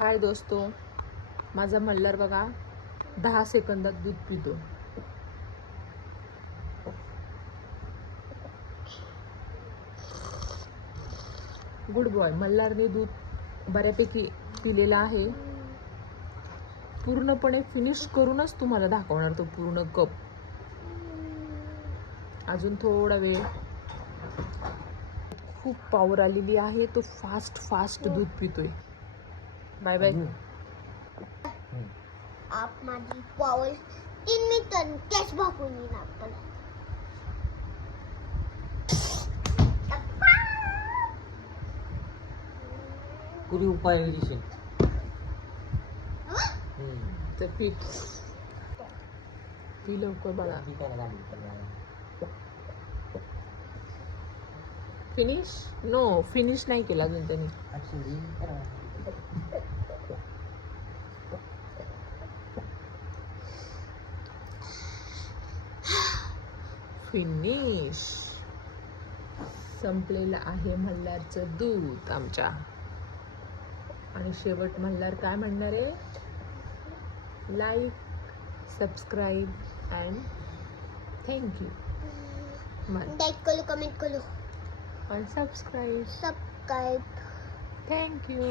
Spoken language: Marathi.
हाय दोस्तो, माझा मल्हार बघा 10 सेकंदात दूध पितो. Good boy. मल्हारने दूध बऱ्यापैकी पिलेला आहे. पूर्णपणे फिनिश करूनच तुम्हाला दाखवणार तो पूर्ण कप. अजून थोडा वेळ. खूप पॉवर आलेली आहे. तो फास्ट दूध पितोय. Bye bye. आप माझी पॉवर 3 मिनिटांनी तेच भागून येईन आपण. पुरी उपाय दिसेल. तर पी लवकर बाळा. फिनिश? नो, फिनिश नाही केला अजून त्यांनी. फिनिश. संपलेलं आहे मल्हारचं दूध आमच्या. आणि शेवट मल्हार काय म्हणणार आहे? Like, subscribe and thank you. Like करो, कमेंट करो and subscribe. Subscribe. Thank you.